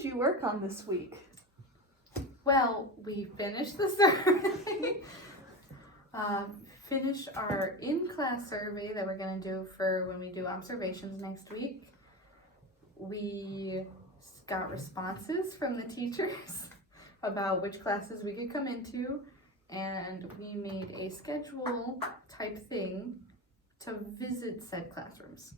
did you work on this week? Well, we finished the survey. Finished our in-class survey that we're going to do for when we do observations next week. We got responses from the teachers about which classes we could come into, and we made a schedule type thing to visit said classrooms.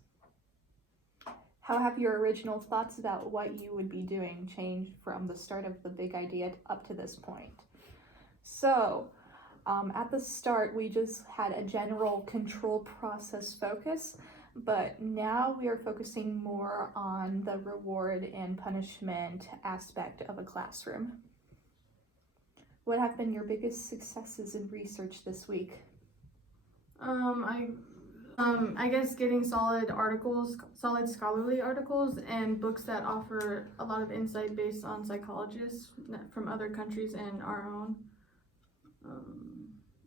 How have your original thoughts about what you would be doing changed from the start of the big idea up to this point? So, at the start, we just had a general control process focus, but now we are focusing more on the reward and punishment aspect of a classroom. What have been your biggest successes in research this week? I guess getting solid scholarly articles, and books that offer a lot of insight based on psychologists from other countries and our own.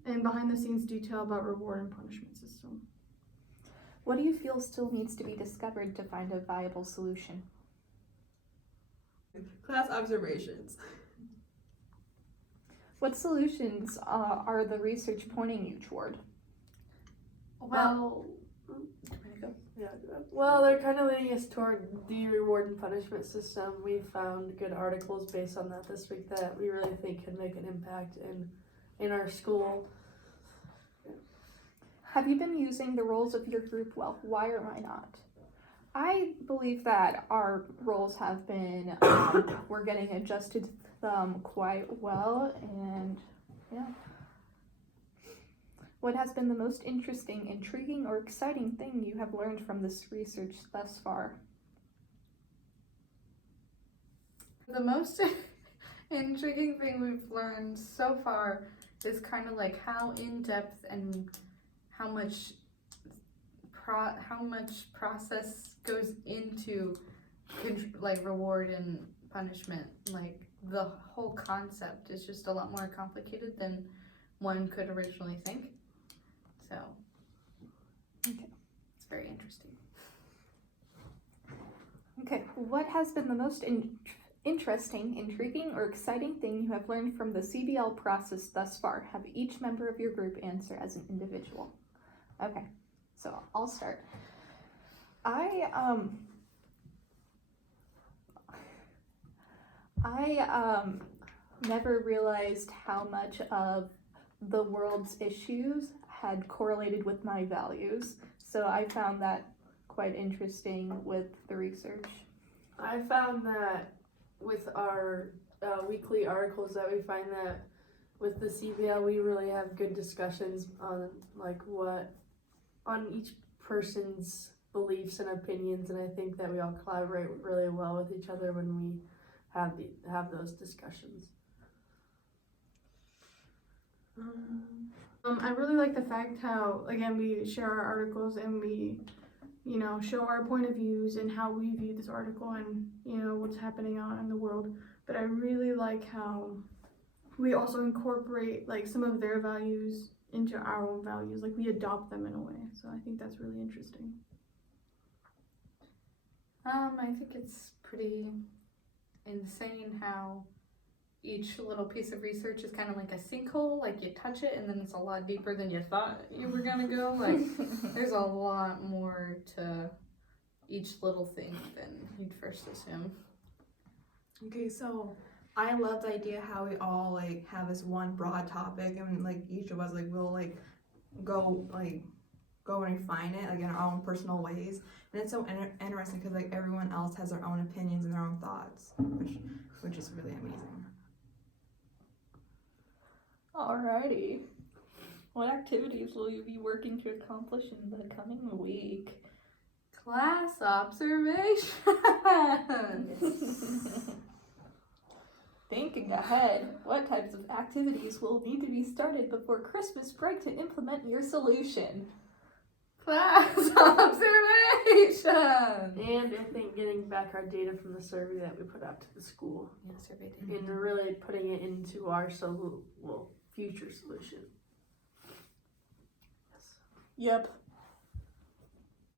And behind the scenes detail about reward and punishment system. What do you feel still needs to be discovered to find a viable solution? Class observations. What solutions are the research pointing you toward? Well, they're kind of leading us toward the reward and punishment system. We found good articles based on that this week that we really think can make an impact in our school. Have you been using the roles of your group well? Why or why not? I believe that our roles have been, we're getting adjusted to them quite well, and yeah. What has been the most interesting, intriguing, or exciting thing you have learned from this research thus far? The most intriguing thing we've learned so far is kind of like how in-depth and how much process goes into like reward and punishment. Like the whole concept is just a lot more complicated than one could originally think. So, okay. It's very interesting. Okay, what has been the most interesting, intriguing, or exciting thing you have learned from the CBL process thus far? Have each member of your group answer as an individual. Okay, so I'll start. I never realized how much of the world's issues had correlated with my values, so I found that quite interesting with the research. I found that with our weekly articles that we find that with the CBL we really have good discussions on on each person's beliefs and opinions, and I think that we all collaborate really well with each other when we have those discussions. I really like the fact how, again, we share our articles and we, show our point of views and how we view this article and, what's happening out in the world. But I really like how we also incorporate, like, some of their values into our own values. Like, we adopt them in a way. So I think that's really interesting. I think it's pretty insane how each little piece of research is kind of like a sinkhole. Like you touch it and then it's a lot deeper than you thought you were gonna go. Like there's a lot more to each little thing than you'd first assume. Okay, so I love the idea how we all like have this one broad topic, and like each of us like will like go and refine it like in our own personal ways, and it's so interesting because like everyone else has their own opinions and their own thoughts, which is really amazing. Alrighty. What activities will you be working to accomplish in the coming week? Class observations. Thinking ahead, what types of activities will need to be started before Christmas break to implement your solution? Class observations. And I think getting back our data from the survey that we put out to the school. Yeah, survey data. And really putting it into our future solution. Yep.